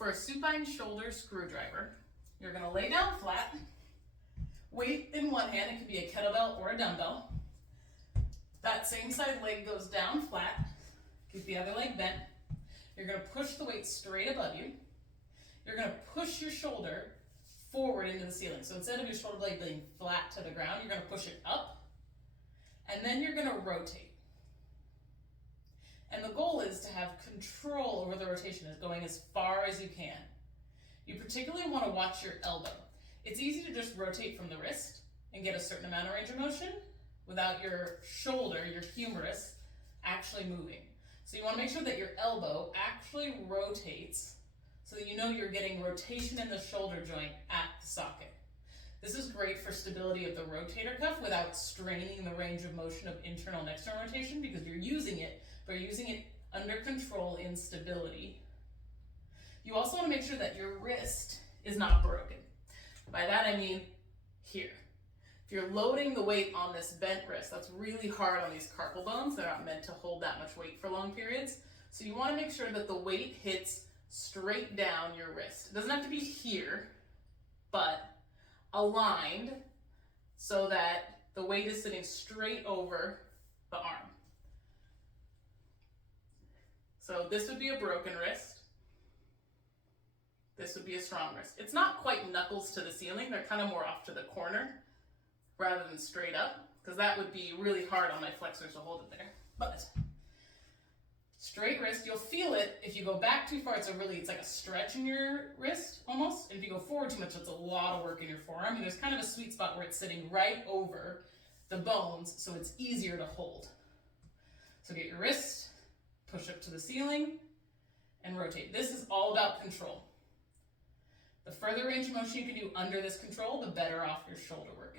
For a supine shoulder screwdriver, you're going to lay down flat, weight in one hand, it could be a kettlebell or a dumbbell. That same side leg goes down flat, keep the other leg bent. You're going to push the weight straight above you. You're going to push your shoulder forward into the ceiling. So instead of your shoulder blade being flat to the ground, you're going to push it up, and then you're going to rotate. And the goal is to have control over the rotation, is going as far as you can. You particularly want to watch your elbow. It's easy to just rotate from the wrist and get a certain amount of range of motion without your shoulder, your humerus, actually moving. So you want to make sure that your elbow actually rotates so that you know you're getting rotation in the shoulder joint at the socket. This is great for stability of the rotator cuff without straining the range of motion of internal and external rotation, because you're using it, but you're using it under control in stability. You also want to make sure that your wrist is not broken. By that I mean here. If you're loading the weight on this bent wrist, that's really hard on these carpal bones. They're not meant to hold that much weight for long periods. So you want to make sure that the weight hits straight down your wrist. It doesn't have to be here, but aligned so that the weight is sitting straight over the arm. So this would be a broken wrist. This would be a strong wrist. It's not quite knuckles to the ceiling. They're kind of more off to the corner rather than straight up, because that would be really hard on my flexors to hold it there. But straight wrist, you'll feel it if you go back too far. It's like a stretch in your wrist almost. And if you go forward too much, it's a lot of work in your forearm. And there's kind of a sweet spot where it's sitting right over the bones, so it's easier to hold. So get your wrist, push up to the ceiling, and rotate. This is all about control. The further range of motion you can do under this control, the better off your shoulder works.